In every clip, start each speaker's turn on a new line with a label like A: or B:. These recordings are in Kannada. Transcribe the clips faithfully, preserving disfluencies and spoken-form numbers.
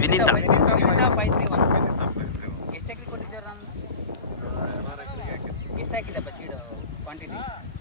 A: Vineetha
B: Vinita five three one ಎಷ್ಟು ಎಕರೆ ಕೊಟ್ಟಿದ್ದೀರ ನಾನು ಎಷ್ಟು ಹಾಕಿದ್ದಪ್ಪ ಸೀಡು ಕ್ವಾಂಟಿಟಿ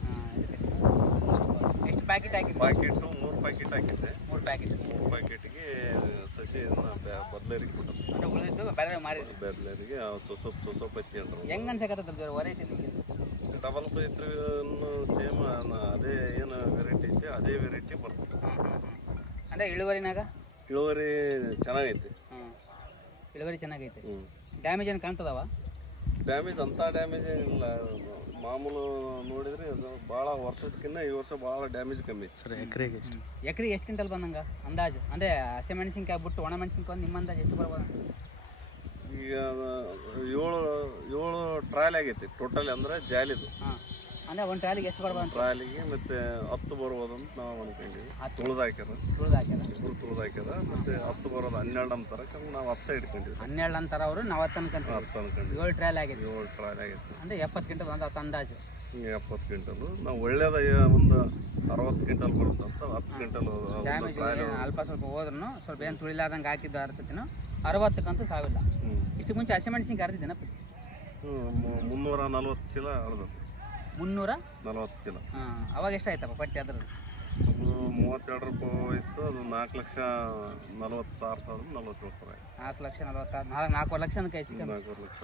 B: ಎಷ್ಟು ಪ್ಯಾಕೆಟ್ ಹಾಕಿದ್ದು
C: ಪ್ಯಾಕೆಟು ಮೂರು ಪ್ಯಾಕೆಟ್ ಹಾಕಿದ್ದೆ
B: ಮೂರು ಪ್ಯಾಕೆಟ್
C: ಮೂರು ಪ್ಯಾಕೆಟ್ಗೆ ಸಸಿಯನ್ನು ಬದಲೇರಿಗೆ ಕೊಟ್ಟದ್ದು
B: ಅಂದರೆ ಉಳಿದಿದ್ದು ಬೇರೆ ಮಾರಿದ್ದು
C: ಬದಲೇರಿಗೆ ಸೊಸೊಪ್ ಸೊಸೊಪ್ಪಚ್ಚಿ ಅಂತ
B: ಹೆಂಗೆ ಅನ್ಸಕತ್ತದ ವೆರೈಟಿ ನಿಮಗೆ
C: ಡಬಲ್ ಪೈತ್ರಿಯನ್ನು ಸೇಮ್ ಅದೇ ಏನು ವೆರೈಟಿ ಐತೆ ಅದೇ ವೆರೈಟಿ ಬರ್ತದೆ.
B: ಹಾಂ ಹಾಂ ಹಾಂ ಅಂದರೆ ಇಳುವರಿನಾಗ
C: ಇಳುವರಿ ಚೆನ್ನಾಗೈತೆ.
B: ಹಾಂ ಇಳುವರಿ ಚೆನ್ನಾಗೈತೆ.
C: ಹ್ಞೂ
B: ಡ್ಯಾಮೇಜ್ ಏನು ಕಾಣ್ತದವ?
C: ಡ್ಯಾಮೇಜ್ ಅಂಥ ಡ್ಯಾಮೇಜ್ ಏನಿಲ್ಲ, ಮಾಮೂಲು ನೋಡಿದ್ರೆ ಅದು ಭಾಳ ವರ್ಷದಕ್ಕಿಂತ ಈ ವರ್ಷ ಭಾಳ ಡ್ಯಾಮೇಜ್ ಕಮ್ಮಿ ಐತೆ
A: ಸರ್. ಎಕರೆಗೆ ಎಷ್ಟು
B: ಎಕರೆಗೆ ಎಷ್ಟು ಕ್ವಿಂಟಲ್ ಬಂದಂಗೆ ಅಂದಾಜು? ಅಂದರೆ ಹಸಿಮೆಣಸಿನ್ಕಾಯಿ ಬಿಟ್ಟು ಒಣ ಮೆಣಸಿನ್ಕಾಯಿ ನಿಮ್ಮ ಅಂದಾಜು ಎಷ್ಟು ಬರ್ಬೋದು?
C: ಈಗ ಏಳು ಏಳು ಟ್ರಾಯಲ್ ಆಗೈತಿ ಟೋಟಲ್ ಅಂದ್ರೆ ಜಾಲಿದು.
B: ಹಾಂ ಅಂದರೆ ಒಂದು ಟ್ರಾಲಿಗೆ ಎಷ್ಟು ಬರ್ಬೋದು?
C: ಟ್ರಾಲಿಗೆ ಮತ್ತೆ ಹತ್ತು ಬರ್ಬೋದು ಅಂತ ನಾವು ಅನ್ಕೊಂಡಿವಿ. ತುಳಿದು ಹಾಕ್ಯಾರ
B: ತುಳಿದು ಹಾಕ್ಯಾರ
C: ಇಬ್ಬರು ತುಳಿದು ಹಾಕ್ಯಾರ ಮತ್ತೆ ಹತ್ತು ಬರೋದು ಹನ್ನೆರಡು ಅಂತಾರೆ. ನಾವು ಹತ್ತ ಇಟ್ಕೊಂಡಿವಿ.
B: ಹನ್ನೆರಡು ಅಂತಾರ ಅವರು, ನಾವು ಹತ್ತು ಅನ್ಕೊಂತೀವಿ.
C: ಹತ್ತು ಅನ್ಕೊಂಡಿವಿ.
B: ಏಳು ಟ್ರಾಯಲ್ ಆಗಿದೆ.
C: ಏಳು ಟ್ರಾಯಲ್ ಆಗೈತಿ
B: ಅಂದರೆ ಎಪ್ಪತ್ತು ಕ್ವಿಂಟಲ್ ಒಂದು ಹತ್ತು ಅಂದಾಜು.
C: ಎಪ್ಪತ್ತು ಕ್ವಿಂಟಲು ನಾವು ಒಳ್ಳೇದ ಒಂದು ಅರವತ್ತು ಕ್ವಿಂಟಲ್ ಬರುತ್ತಂತ ಹತ್ತು ಕ್ವಿಂಟಲ್
B: ಡ್ಯಾಮೇಜ್ ಅಲ್ಪ ಸ್ವಲ್ಪ ಹೋದ್ರೂ ಸ್ವಲ್ಪ ಏನು ತುಳಿಲಾರ್ದಂಗೆ ಹಾಕಿದ್ದು ಅರ್ಸತಿನೂ ಅರವತ್ತಕ್ಕಂತೂ ಸಾವಿಲ್ಲ. ಇಷ್ಟು ಮುಂಚೆ ಹಸಿಮೆಣಸಿನ್ಕಾಯಿ ಅರ್ದಿದ್ದೇನಪ್ಪ?
C: ಹ್ಞೂ ಮುನ್ನೂರ ನಲ್ವತ್ತು ಚೀಲ ಅರ್ದದ್ದು.
B: ಮುನ್ನೂರ
C: ನಲ್ವತ್ತು ಚೀಲ.
B: ಹಾಂ ಅವಾಗ ಎಷ್ಟಾಯ್ತಪ್ಪ ಪಟ್ಟಿ ಅದ್ರದ್ದು?
C: ಅದು ಮೂವತ್ತೆರಡು ರೂಪಾಯಿ ಇತ್ತು. ಅದು ನಾಲ್ಕು ಲಕ್ಷ ನಲ್ವತ್ತಾರು ಸಾವಿರದ ನಲ್ವತ್ತೇಳು ಸಾವಿರ ಆಯ್ತು.
B: ನಾಲ್ಕು ಲಕ್ಷ ನಲ್ವತ್ತಾರು ನಾಲ್ಕು ನಾಲ್ಕು ಲಕ್ಷ ಕೈ ಸಿಕ್ಕ
C: ನಾಲ್ಕೂವರೆ ಲಕ್ಷ.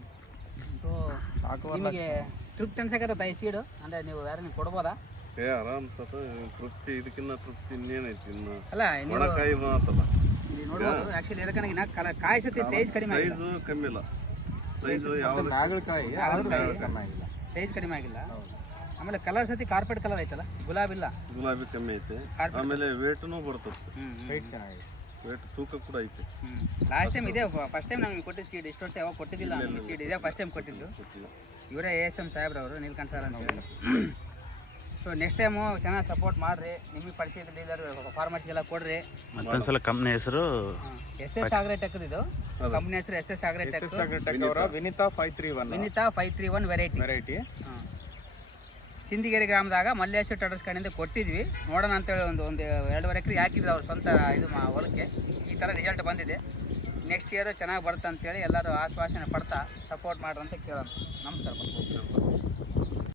B: ಹ್ಞೂ ನಿಮಗೆ ತೃಪ್ತಿ ಅನ್ಸಕತ್ತ ಈ ಸೀಡು? ಅಂದರೆ ನೀವು ಯಾರು ನೀವು ಕೊಡ್ಬೋದಾ?
C: ಏ ಆರಾಮ್ ತತ ತೃಪ್ತಿ ಇದಕ್ಕಿನ್ನ ತೃಪ್ತಿ ಇನ್ನೇನೈತಿ ಇನ್ನು.
B: ಅಲ್ಲ
C: ಒಣಕಾಯಿ ಮಾತಲ್ಲ
B: ಇಲ್ಲಿ ನೋಡ್ಬೋದು. ಆ್ಯಕ್ಚುಲಿ ಇದಕ್ಕೆ ಇನ್ನ ಕಲ ಕಾಯಿ ಸತಿ ಸೈಜ್ ಕಡಿಮೆ ಆಗಿಲ್ಲ.
C: ಸೈಜು ಕಮ್ಮಿ ಇಲ್ಲ. ಸೈಜು ಯಾವ್ದು
B: ಸೈಜ್ ಕಡಿಮೆ ಆಗಿಲ್ಲ. ಆಮೇಲೆ ಕಲರ್ ಸತಿ ಕಾರ್ಪೆಟ್ ಕಲರ್ ಐತಲ್ಲ, ಗುಲಾಬಿ ಇಲ್ಲ,
C: ಗುಲಾಬಿ ಕಮ್ಮಿ ಐತೆ. ಆಮೇಲೆ ವೇಟ್ನು ಬರ್ತದೆ. ವೇಟ್ ತೂಕ ಕೂಡ ಐತೆ.
B: ಲಾಸ್ಟ್ ಟೈಮ್ ಇದೆ ಫಸ್ಟ್ ಟೈಮ್ ನಮ್ಗೆ ಕೊಟ್ಟಿದ್ದು ಸೀಡ್. ಇಷ್ಟು ವರ್ಷ ಯಾವಾಗ ಕೊಟ್ಟಿದ್ದಿಲ್ಲ ನಮಗೆ ಸೀಡ್. ಇದೆ ಫಸ್ಟ್ ಟೈಮ್ ಕೊಟ್ಟಿದ್ದು. ಇವರೇ ಎ ಎಸ್ ಎಮ್ ಸಾಹೇಬ್ರವರು, ನೀಲ್ಕಂಠ ಸರ್ ಅಂತ ಹೇಳಿ. ಸೊ ನೆಕ್ಸ್ಟ್ ಟೈಮು ಚೆನ್ನಾಗಿ ಸಪೋರ್ಟ್ ಮಾಡಿರಿ. ನಿಮಗೆ ಪರಿಚಯದ ಡೀಲರ್ ಫಾರ್ಮರ್ಸ್ಗೆಲ್ಲ ಕೊಡ್ರಿ.
A: ಮತ್ತೊಂದ್ಸಲ ಕಂಪ್ನಿ ಹೆಸರು
B: ಎಸ್ ಎಸ್ ಆಗ್ರೇಟೆಕ್ ಇದು ಕಂಪ್ನಿ ಹೆಸರು. S S Agritech
D: Vinita five three one
B: Vinita five three one variety
D: variety
B: ಹಾಂ ಸಿಂದಿಗೆರೆ ಗ್ರಾಮದಾಗ ಮಲ್ಲೇಶ್ವರ ಟ್ರೇಡರ್ಸ್ ಕಡೆಯಿಂದ ಕೊಟ್ಟಿದ್ವಿ. ನೋಡೋಣ ಅಂತೇಳಿ ಒಂದು ಒಂದು ಎರಡುವರೆ ಎಕರೆ ಹಾಕಿದ್ರು ಅವ್ರು ಸ್ವಂತ ಇದು ಮಾ ಹೊಲಕ್ಕೆ. ಈ ಥರ ರಿಸಲ್ಟ್ ಬಂದಿದೆ. ನೆಕ್ಸ್ಟ್ ಇಯರ್ ಚೆನ್ನಾಗಿ ಬರುತ್ತೆ ಅಂತೇಳಿ ಎಲ್ಲರೂ ಆಶ್ವಾಸನೆ ಪಡ್ತಾ ಸಪೋರ್ಟ್ ಮಾಡ್ರಂತ ಕೇಳೋಣ. ನಮಸ್ಕಾರ.